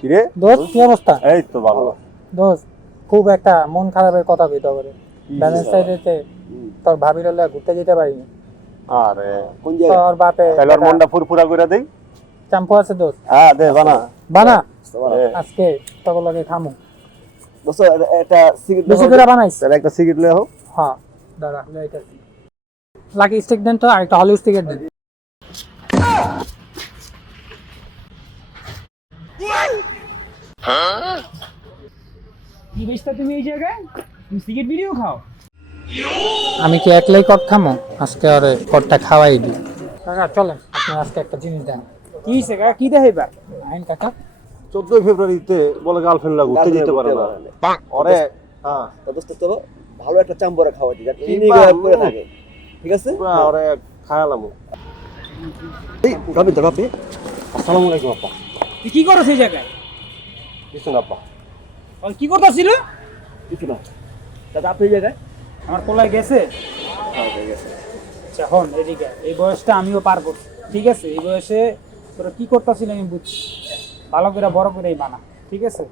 কিরে দোস্ত কি অবস্থা? এই তো ভালো। দোস্ত খুব একটা মন খারাপের কথা কইতে পারে। ব্যালেন্স ডেতে তোর ভাবির হলে ঘুরতে যেতে পারিনি। আরে কোন জায়গা? তোর বাপে তাহলে ওর মনটা ফুরফুরা করে দেই। চাম্পু আছে দোস্ত, হ্যাঁ দে বানা। বানা এ, আজকে তোর লগে খামু। দোস্ত একটা সিগারেট বেশি করে বানাইস। তাহলে একটা সিগারেট লয়ে হোক। হ্যাঁ দাঁড়া লইতাছি। লাকি স্টিক দেন তো, আর একটা হলিউড স্টিক দেন। কি বেচতা তুমি এই জায়গায়? তুমি সিগারেট ভিডিও খাও? আমি কি একলাই কট খামো? আজকে আরে কটটা খাওয়াই দিই। কাকা চলেন, আপনি আজকে একটা জিনিস দেন। কি হইছে কাকা, কি দেখাইবা? আইন কাকা 14 ফেব্রুয়ারিতে বলে গার্লফ্রেন্ড লাগু ঘুরতে যেতে পারে না। ওরে হ্যাঁ দোস্ত চলো ভালো একটা চাম্বরা খাওয়া দিই যাতে এই ইনি বাবু। করে থাকে ঠিক আছে পুরা ওরে খায়ালাম। এই রবি তো রবি আসসালামু আলাইকুম আপা। তুই কি করছ এই জায়গায়? কিছু না আপা। আর কি করতেছিল? কিছু না দাদা আপনি এই জায়গায় আমার কোলায় গেছে। আচ্ছা হন এদিকে, এই বয়সটা আমিও পার করছি, ঠিক আছে? এই বয়সে তোরা কি করতেছিল আমি বুঝছি, ভালো করে বড় করেই বানা, ঠিক আছে?